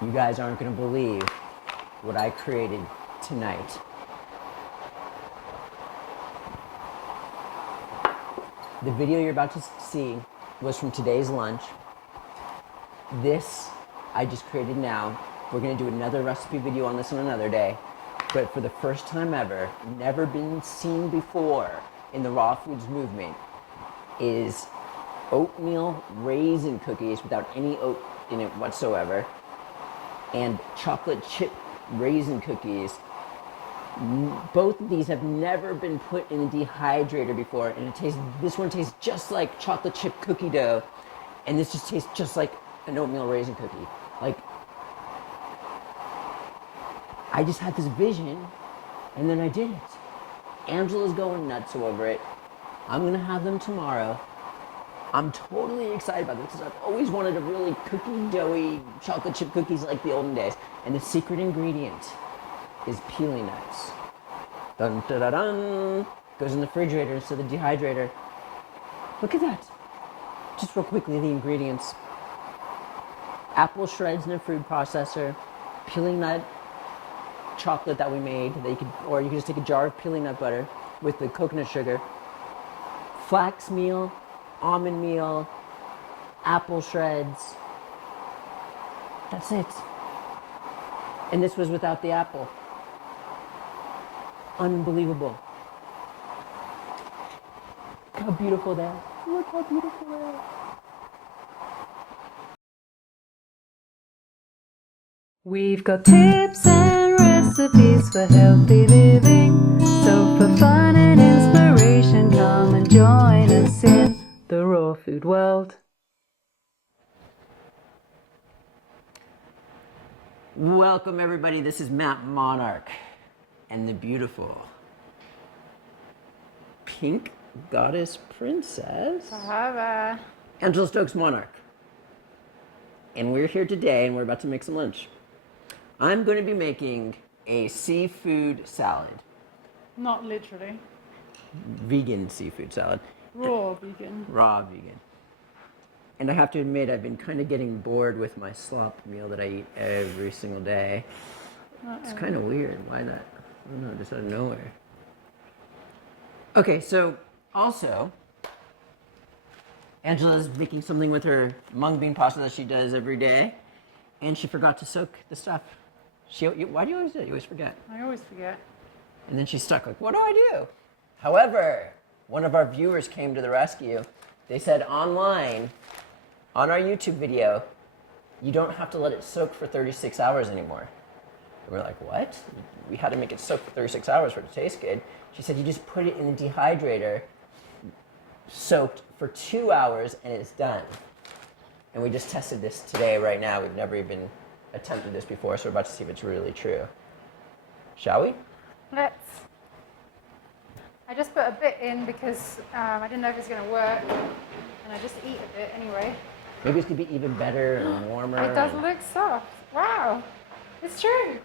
You guys aren't going to believe what I created tonight. The video you're about to see was from today's lunch. This I just created now. We're going to do another recipe video on this on another day. But for the first time ever, never been seen before in the raw foods movement, is oatmeal raisin cookies without any oat in it whatsoever, and chocolate chip raisin cookies. Both of these have never been put in a dehydrator before, and this one tastes just like chocolate chip cookie dough, and this just tastes just like an oatmeal raisin cookie. Like, I just had this vision, and then I did it. Angela's going nuts over it. I'm gonna have them tomorrow. I'm totally excited about this because I've always wanted a really cookie doughy chocolate chip cookies like the olden days. And the secret ingredient is peeling nuts. Dun da da dun. Goes in the refrigerator instead of the dehydrator. Look at that. Just real quickly, the ingredients: apple shreds in a food processor, peeling nut chocolate that we made, or you could just take a jar of peeling nut butter with the coconut sugar, flax meal, almond meal, apple shreds. That's it. And this was without the apple. Unbelievable. Look how beautiful they are. Look how beautiful they are. We've got tips and recipes for healthy living. So for fun and inspiration, come and join us in the raw food world. Welcome everybody, this is Matt Monarch and the beautiful pink goddess princess Angela Stokes Monarch. And we're here today and we're about to make some lunch. I'm going to be making a seafood salad. Not literally. Vegan seafood salad. Raw vegan. Raw vegan. And I have to admit, I've been kind of getting bored with my slop meal that I eat every single day. It's kind of weird. Why that? I don't know, just out of nowhere. Okay, so also, Angela's making something with her mung bean pasta that she does every day, and she forgot to soak the stuff. Why do you always do it? You always forget. I always forget. And then she's stuck, like, what do I do? However, one of our viewers came to the rescue. They said online, on our YouTube video, you don't have to let it soak for 36 hours anymore. And we're like, what? We had to make it soak for 36 hours for it to taste good. She said you just put it in the dehydrator, soaked for 2 hours, and it's done. And we just tested this today, right now. We've never even attempted this before, so we're about to see if it's really true. Shall we? Let's. I just put a bit in because I didn't know if it was going to work, and I just eat a bit anyway. Maybe it's going to be even better and warmer. It does look soft. Wow. It's true.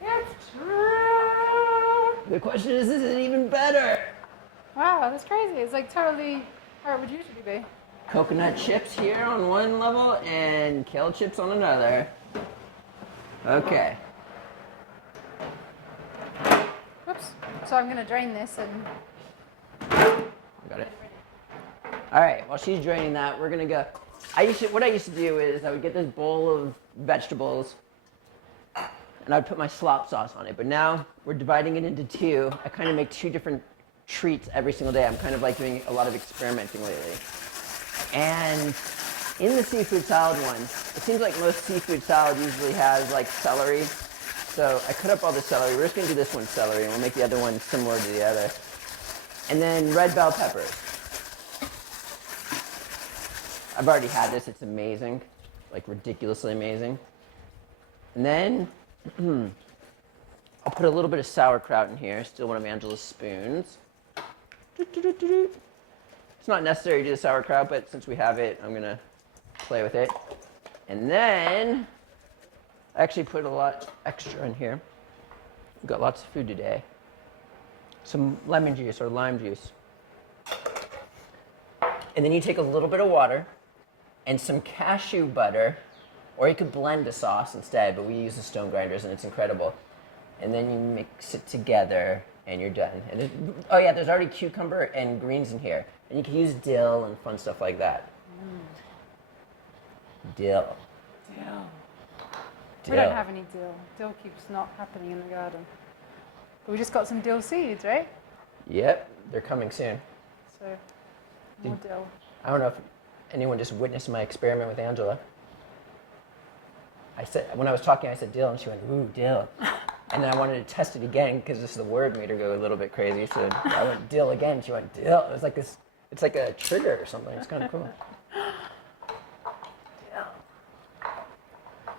It's true. The question is it even better? Wow, that's crazy. It's like totally how it would usually be. Coconut chips here on one level and kale chips on another. Okay. Oops. So I'm going to drain this and... Got it. All right, while she's draining that, we're going to go. What I used to do is I would get this bowl of vegetables and I'd put my slop sauce on it. But now we're dividing it into two. I kind of make two different treats every single day. I'm kind of like doing a lot of experimenting lately. And in the seafood salad one, it seems like most seafood salad usually has like celery. So I cut up all the celery. We're just going to do this one celery, and we'll make the other one similar to the other. And then red bell peppers. I've already had this. It's amazing, like ridiculously amazing. And then I'll put a little bit of sauerkraut in here, still one of Angela's spoons. It's not necessary to do the sauerkraut, but since we have it, I'm going to play with it. And then I actually put a lot extra in here. We've got lots of food today. Some lemon juice or lime juice. And then you take a little bit of water and some cashew butter Or you could blend a sauce instead, but we use the stone grinders and it's incredible. And then you mix it together and you're done. And oh yeah, there's already cucumber and greens in here. And you can use dill and fun stuff like that. Dill. Dill. Dill. We don't have any dill. Dill keeps not happening in the garden. But we just got some dill seeds, right? Yep, they're coming soon. So, more dill. I don't know if anyone just witnessed my experiment with Angela. I said, when I was talking, I said dill, and she went, ooh, dill. And then I wanted to test it again because just the word made her go a little bit crazy. So I went dill again. She went dill. It was like this. It's like a trigger or something. It's kind of cool. Dill.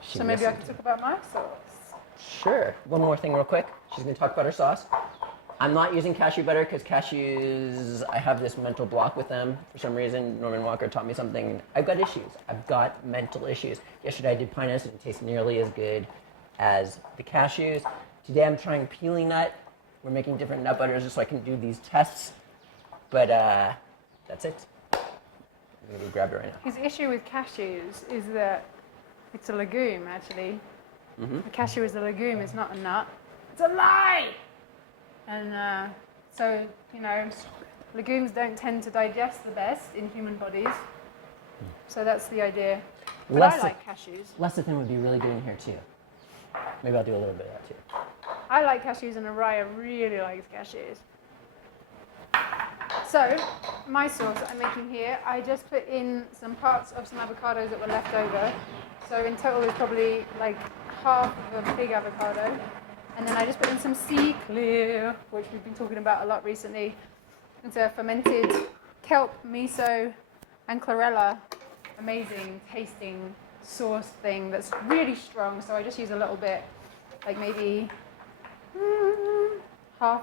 So maybe I could talk about my sauce. Sure. One more thing real quick. She's going to talk about her sauce. I'm not using cashew butter because cashews, I have this mental block with them. For some reason, Norman Walker taught me something. I've got issues. I've got mental issues. Yesterday I did pine nuts. It didn't taste nearly as good as the cashews. Today I'm trying peeling nut. We're making different nut butters just so I can do these tests. But that's it. I'm going to go grab it right now. His issue with cashews is that it's a legume, actually. A cashew is a legume, it's not a nut. It's a lie! And so, you know, legumes don't tend to digest the best in human bodies. So that's the idea. But I like cashews. Lecithin would be really good in here too. Maybe I'll do a little bit of that too. I like cashews and Araya really likes cashews. So, my sauce I'm making here, I just put in some parts of some avocados that were left over. So in total there's probably like half of a big avocado. And then I just put in some sea clear, which we've been talking about a lot recently. It's a fermented kelp, miso, and chlorella. Amazing tasting sauce thing that's really strong. So I just use a little bit, like maybe half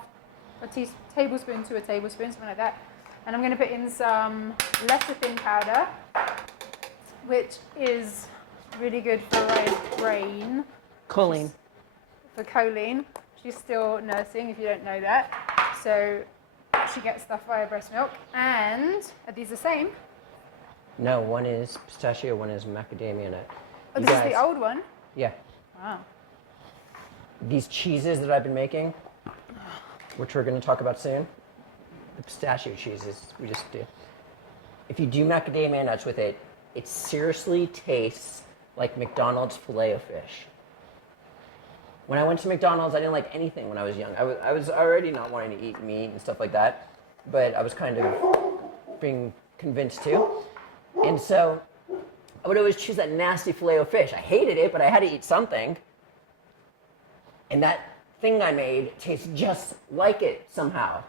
a tablespoon to a tablespoon, something like that. And I'm going to put in some lecithin powder, which is really good for Raya's brain. Choline. For choline. She's still nursing, if you don't know that. So she gets stuff via breast milk. And are these the same? No, one is pistachio, one is macadamia nut. Oh, You this is guys- the old one? Yeah. Wow. These cheeses that I've been making, which we're going to talk about soon, the pistachio cheeses we just do. If you do macadamia nuts with it, it seriously tastes like McDonald's Filet-O-Fish. When I went to McDonald's, I didn't like anything when I was young. I was already not wanting to eat meat and stuff like that, but I was kind of being convinced to. And so I would always choose that nasty Filet-O-Fish. I hated it, but I had to eat something. And that thing I made tastes just like it somehow.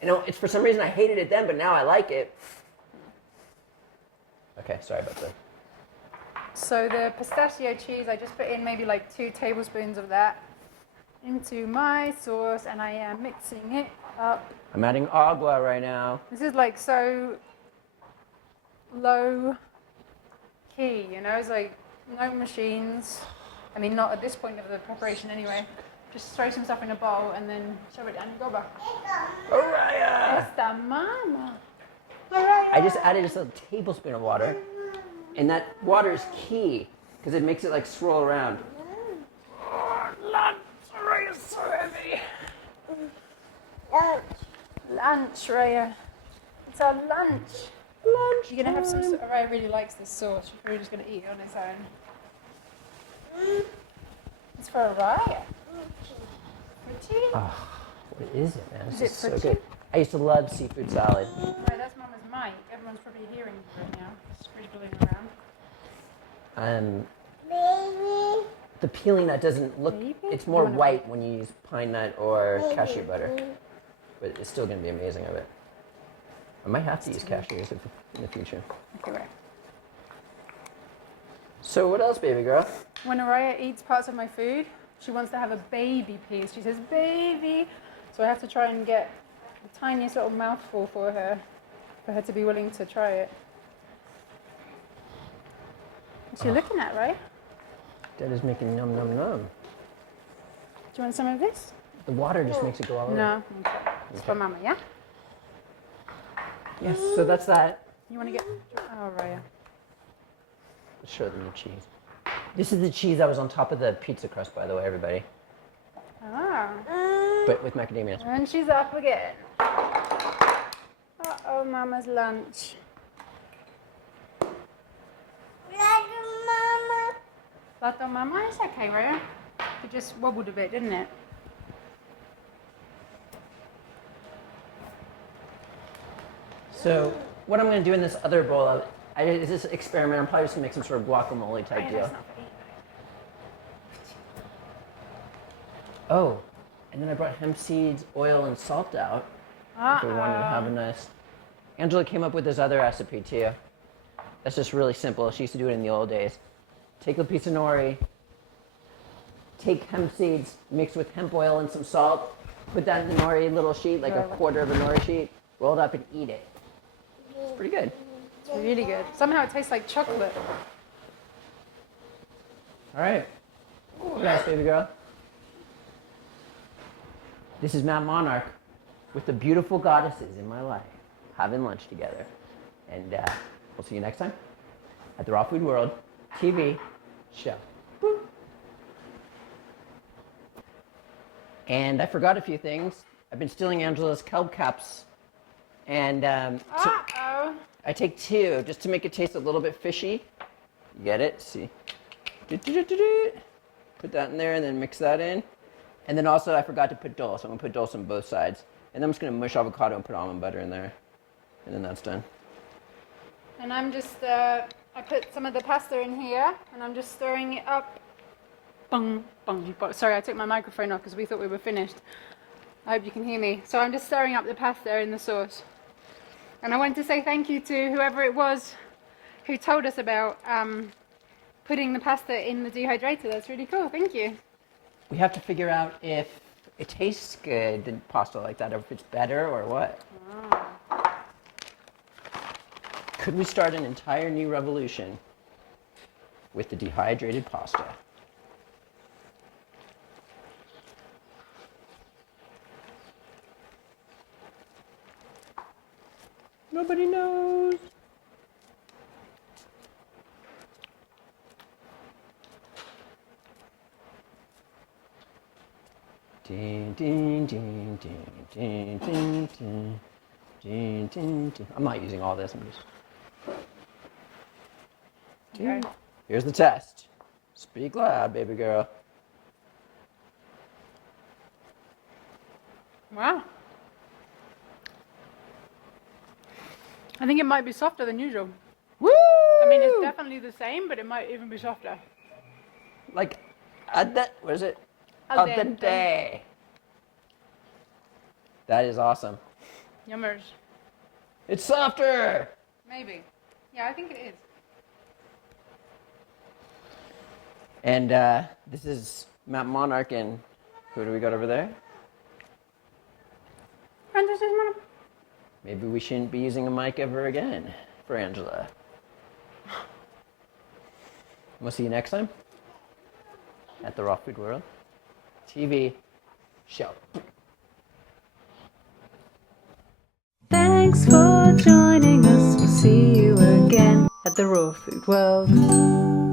You know, it's for some reason I hated it then, but now I like it. Okay, sorry about that. So the pistachio cheese, I just put in maybe like 2 tablespoons of that into my sauce, and I am mixing it up. I'm adding agua right now. This is like so low key, you know, it's like no machines. I mean, not at this point of the preparation anyway. Just throw some stuff in a bowl and then shove it down your goba. Araya! Esta mama. I just added just a tablespoon of water, and that water is key because it makes it like swirl around. Lunch, Araya's so heavy. Lunch, Raya. It's our lunch. Lunch. You're gonna have some. Raya really likes this sauce. She's really just gonna eat it on its own. It's for Raya. For tea. Oh, what is it, man? This Is is it so for good. I used to love seafood salad. Right, that's Mama's mic. Everyone's probably hearing her right now. It's scribbling around. The peeling nut doesn't look. Maybe? It's more You wanna- white when you use pine nut or cashew butter, but it's still going to be amazing of it. I might have to use cashews in the future. Okay, right. So what else, baby girl? When Araya eats parts of my food, she wants to have a baby piece. She says, baby. So I have to try and get the tiniest little mouthful for her to be willing to try it. What's she looking at, right? Dad is making num num num. Do you want some of this? The water just makes it go all over. No. Okay. It's for Mama, yeah? Yes, so that's that. You want to get... Oh, Araya. Let's show them the cheese. This is the cheese that was on top of the pizza crust, by the way, everybody. Ah. But with macadamia. And she's up again. Uh-oh, Mama's lunch. Plato Mama? It's okay, Rhea. It just wobbled a bit, didn't it? So what I'm going to do in this other bowl, is this experiment. I'm probably just going to make some sort of guacamole type Hey, deal. that's not for you. Oh, and then I brought hemp seeds, oil, and salt out. If we wanted to have a nice... Angela came up with this other recipe too. That's just really simple. She used to do it in the old days. Take a piece of nori, take hemp seeds, mix with hemp oil and some salt, put that in the nori little sheet, like a quarter of a nori sheet, roll it up and eat it. It's pretty good. It's really good. Somehow it tastes like chocolate. All right. Yes, baby girl. This is Matt Monarch with the beautiful goddesses in my life having lunch together. And we'll see you next time at the Raw Food World TV show. Woo. And I forgot a few things. I've been stealing Angela's kelp caps. And Uh-oh. I take 2 just to make it taste a little bit fishy. You get it? See? Put that in there and then mix that in. And then also I forgot to put dulse. I'm going to put dulse on both sides. And then I'm just going to mush avocado and put almond butter in there. And then that's done. And I'm just, I put some of the pasta in here, and I'm just stirring it up. Bung, bung, bung. Sorry, I took my microphone off because we thought we were finished. I hope you can hear me. So I'm just stirring up the pasta in the sauce. And I wanted to say thank you to whoever it was who told us about putting the pasta in the dehydrator. That's really cool. Thank you. We have to figure out if it tastes good, the pasta like that, or if it's better or what. Oh. Could we start an entire new revolution with the dehydrated pasta? Nobody knows. Ding, ding, ding, ding, ding, ding, ding, ding, ding, ding. I'm not using all this. I'm just. Okay. Here's the test. Speak loud, baby girl. Wow. I think it might be softer than usual. Woo! I mean, it's definitely the same, but it might even be softer. Like, what is it? Al Al dente. dente. That is awesome. Yummers. It's softer. Maybe. Yeah, I think it is. And this is Matt Monarch, and who do we got over there? And this is my... Maybe we shouldn't be using a mic ever again for Angela. We'll see you next time at the Raw Food World TV show. Thanks for joining us. We'll see you again at the Raw Food World.